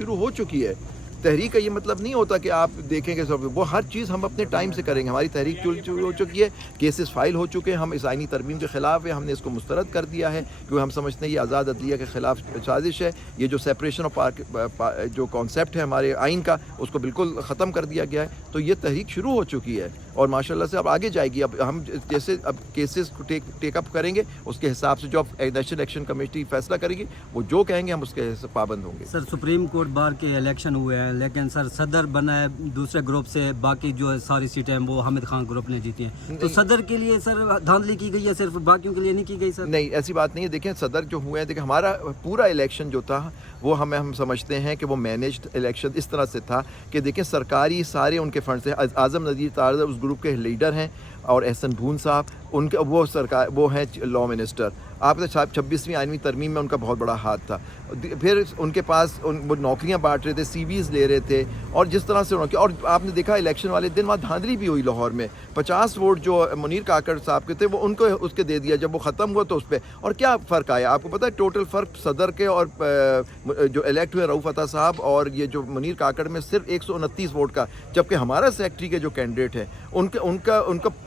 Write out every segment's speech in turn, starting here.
شروع ہو چکی ہے. تحریک کا یہ مطلب نہیں ہوتا کہ آپ دیکھیں گے سب وہ ہر چیز ہم اپنے ٹائم سے کریں گے. ہماری تحریک شروع ہو چکی ہے, کیسز فائل ہو چکے ہیں, ہم اس آئینی ترمیم کے خلاف ہیں, ہم نے اس کو مسترد کر دیا ہے کیونکہ ہم سمجھتے ہیں یہ آزاد عدلیہ کے خلاف سازش ہے. یہ جو سیپریشن آف جو کانسیپٹ ہے ہمارے آئین کا اس کو بالکل ختم کر دیا گیا ہے. تو یہ تحریک شروع ہو چکی ہے اور ماشاءاللہ سے اب آگے جائے گی. اب ہم جیسے اب کیسز کو ٹیک اپ کریں گے اس کے حساب سے جو نیشنل الیکشن کمیٹی فیصلہ کرے گی وہ جو کہیں گے ہم اس کے پابند ہوں گے. سر سپریم کورٹ بار کے الیکشن ہوئے ہیں لیکن سر صدر بنا ہے دوسرے گروپ سے, باقی جو ساری سیٹیں ہیں وہ حامد خان گروپ نے جیتی ہیں. تو صدر کے لیے سر دھاندلی کی گئی ہے, صرف باقیوں کے لیے نہیں کی گئی سر؟ نہیں ایسی بات نہیں ہے. دیکھیں صدر جو ہوئے ہیں, دیکھیں ہمارا پورا الیکشن جو تھا وہ ہم سمجھتے ہیں کہ وہ مینجڈ الیکشن اس طرح سے تھا کہ دیکھیں سرکاری سارے ان کے فنڈ سے. اعظم نذیر تارڑ اس گروپ کے لیڈر ہیں اور احسن بھون صاحب ان کے وہ ہیں لا منسٹر. آپ نے 26ویں آئینی ترمیم میں ان کا بہت بڑا ہاتھ تھا. پھر ان کے پاس وہ نوکریاں بانٹ رہے تھے, سی ویز لے رہے تھے اور جس طرح سے اور آپ نے دیکھا الیکشن والے دن وہاں دھاندلی بھی ہوئی لاہور میں. 50 ووٹ جو منیر کاکڑ صاحب کے تھے وہ ان کو اس کے دے دیا جب وہ ختم ہوا تو اس پہ. اور کیا فرق آیا آپ کو پتہ ہے؟ ٹوٹل فرق صدر کے اور جو الیکٹ ہوئے رؤف عطا صاحب اور یہ جو منیر کاکڑ میں صرف 129 ووٹ کا, جبکہ ہمارا سیکٹری کے جو کینڈیڈیٹ ہیں ان کا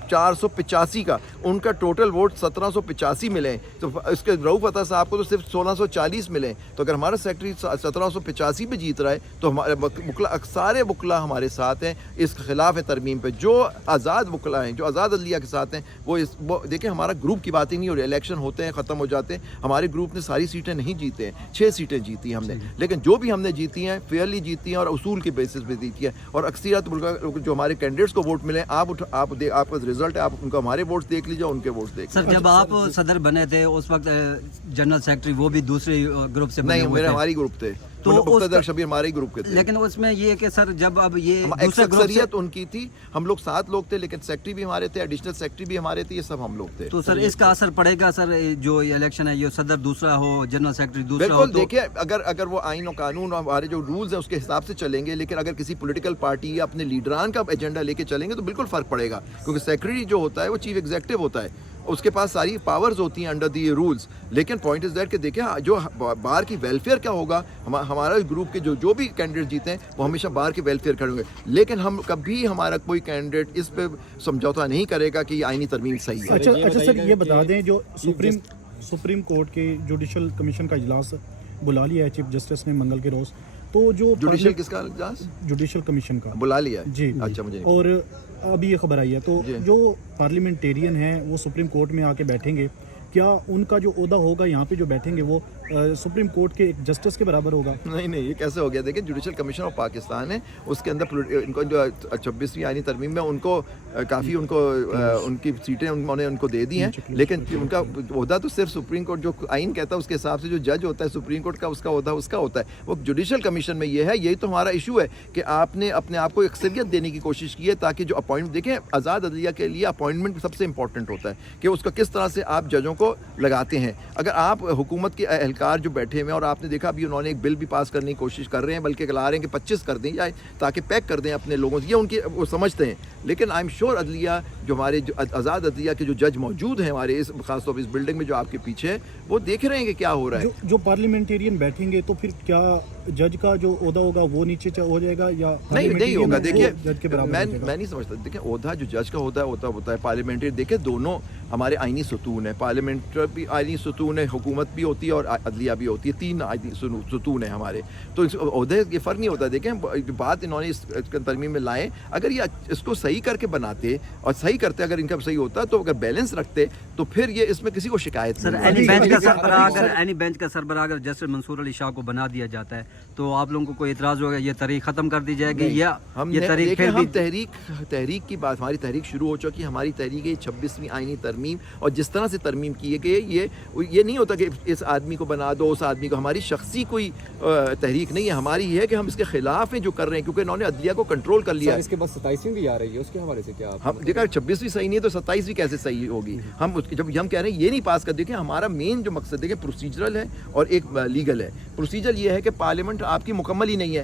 485 کا ان کا ٹوٹل ووٹ 1785 ملے. تو اس کے رؤف عطا صاحب کو تو صرف 1640 ملے. تو اگر ہمارا سیکٹری 1785 پہ جیت رہا ہے تو ہمارے سارے وکلا ہمارے ساتھ ہیں اس کے خلاف ترمیم پہ. جو آزاد وکلا ہیں جو آزاد عدلیہ کے ساتھ ہیں وہ دیکھیں ہمارا گروپ کی بات ہی نہیں ہو رہی. الیکشن ہوتے ہیں ختم ہو جاتے ہیں. ہمارے گروپ نے ساری سیٹیں نہیں جیتے ہیں, 6 سیٹیں جیتی ہیں ہم نے, لیکن جو بھی ہم نے جیتی ہیں فیئرلی جیتی ہیں اور اصول کے بیسس پہ جیتی ہیں. اور اکثریت جو ہمارے کینڈیڈیٹس کو ووٹ ملے آپ کا رزلٹ ہے, آپ ان کا ہمارے ووٹس دیکھ لیجیے ان کے ووٹس دیکھ. سر جب آپ صدر بنے تھے اس وقت جنرل سیکرٹری وہ بھی دوسرے گروپ سے بنے ہوئے تھے؟ ہماری گروپ تھے تو مقتدر شبیر ہمارے ہی گروپ کے تھے. لیکن اس میں یہ ہے کہ سر جب اب یہ اکثریت ان کی تھی, ہم لوگ 7 لوگ تھے لیکن سیکرٹری بھی ہمارے تھے, ایڈیشنل سیکرٹری بھی ہمارے تھے, یہ سب ہم لوگ تھے. تو سر اس کا اثر پڑے گا سر جو یہ الیکشن ہے, یہ صدر دوسرا ہو جنرل سیکرٹری دوسرا ہو؟ بالکل دیکھیے اگر وہ آئین و قانون اور ہمارے جو رولز ہیں اس کے حساب سے چلیں گے, لیکن اگر کسی پولیٹیکل پارٹی یا اپنے لیڈران کا ایجنڈا لے کے چلیں گے تو بالکل فرق پڑے گا. کیونکہ سیکرٹری جو ہوتا ہے وہ چیف ایگزیکٹو ہوتا ہے, اس کے پاس ساری پاورز ہوتی ہیں انڈر دی رولز. لیکن پوائنٹ از دیٹ کہ دیکھیں جو بار کی ویلفیئر کیا ہوگا, ہمارا گروپ کے جو بھی کینڈیڈیٹ جیتے ہیں وہ ہمیشہ بار کے ویلفیئر کریں گے. لیکن ہم کبھی ہمارا کوئی کینڈیڈیٹ اس پہ سمجھوتا نہیں کرے گا کہ یہ آئینی ترمیم صحیح ہے. اچھا سر یہ بتا دیں جو سپریم کورٹ کے جوڈیشل کمیشن کا اجلاس بلا لیا ہے چیف جسٹس نے منگل کے روز, تو جو جوڈیشل کس کا اجلاس؟ جوڈیشل کمیشن کا بلا لیا ہے جی. اچھا مجھے اور ابھی یہ خبر آئی ہے تو جو پارلیمنٹیرین ہیں وہ سپریم کورٹ میں آ کے بیٹھیں گے, کیا ان کا جو عہدہ ہوگا یہاں پہ جو بیٹھیں گے وہ سپریم کورٹ کے ایک جسٹس کے برابر ہوگا؟ نہیں یہ کیسے ہو گیا؟ دیکھیں جوڈیشل کمیشن آف پاکستان ہے, اس کے اندر ان کو جو 26ویں آئینی ترمیم میں ان کو کافی ان کی سیٹیں انہوں نے ان کو دے دی ہیں, لیکن ان کا عہدہ تو صرف سپریم کورٹ جو آئین کہتا ہے اس کے حساب سے جو جج ہوتا ہے سپریم کورٹ کا اس کا عہدہ اس کا ہوتا ہے. وہ جوڈیشل کمیشن میں یہ ہے, یہی تو ہمارا ایشو ہے کہ آپ نے اپنے آپ کو اکثریت دینے کی کوشش کی ہے تاکہ جو اپوائنٹمنٹ, دیکھیں آزاد عدلیہ کے لیے اپوائنٹمنٹ سب سے امپورٹنٹ ہوتا ہے کہ اس کا کس طرح سے آپ ججوں کو لگاتے ہیں. اگر آپ حکومت کے اہلکار جو بیٹھے ہوئے اور آپ نے دیکھا ابھی انہوں نے ایک بل بھی پاس کرنے کی کوشش کر رہے ہیں, بلکہ لا رہے ہیں کہ 25 کر دیں جائے تاکہ پیک کر دیں اپنے لوگوں سے, یہ ان کی وہ سمجھتے ہیں. لیکن آئی ایم شیور عدلیہ جو ہمارے آزاد عدلیہ کے جو جج موجود ہیں ہمارے اس خاص طور پر اس بلڈنگ میں جو آپ کے پیچھے ہے, وہ دیکھ رہے ہیں کہ کیا ہو رہا ہے. جو پارلیمنٹیرین بیٹھیں گے تو پھر کیا جج کا جو عہدہ ہوگا وہ نیچے ہو جائے گا یا نہیں ہوگا؟ دیکھیے میں نہیں سمجھتا. دیکھیں عہدہ جو جج کا ہوتا ہے پارلیمنٹری, دیکھیں دونوں ہمارے آئینی ستون ہیں, پارلیمنٹ بھی آئینی ستون ہے, حکومت بھی ہوتی ہے اور عدلیہ بھی ہوتی ہے, 3 آئینی ستون ہیں ہمارے. تو عہدے یہ فرق نہیں ہوتا. دیکھیں بات انہوں نے اس ترمیم میں لائے, اگر یہ اس کو صحیح کر کے بناتے اور صحیح کرتے, اگر ان کا صحیح ہوتا تو اگر بیلنس رکھتے تو پھر یہ اس میں کسی کو شکایت نہیں. اینی بینچ کا سربراہ اگر جسٹس منصور علی شاہ کو بنا دیا جاتا ہے تو آپ لوگوں کو کوئی اعتراض ہوگا, یہ تحریک ختم کر دی جائے گی یا یہ تحریک پھر بھی؟ تحریک کی بات, ہماری تحریک شروع ہو چکی. ہماری تحریک ہے 26ویں آئینی ترمیم, اور جس طرح سے ترمیم کی گئی یہ نہیں ہوتا کہ اس آدمی کو بنا دو اس آدمی کو. ہماری شخصی کوئی تحریک نہیں ہے, ہماری یہ ہے کہ ہم اس کے خلاف ہیں جو کر رہے ہیں, کیونکہ انہوں نے عدلیہ کو کنٹرول کر لیا. اس کے بعد 27ویں بھی آ رہی ہے, اس کے حوالے سے کیا ہم دیکھا 26ویں صحیح نہیں ہے تو 27ویں کیسے صحیح ہوگی؟ جب ہم کہہ رہے ہیں یہ نہیں پاس کر, دیکھیں ہمارا مین جو مقصد دیکھیں پروسیجرل ہے اور ایک لیگل ہے. پروسیجر یہ ہے کہ پارلیمنٹ آپ کی مکمل ہی نہیں ہے,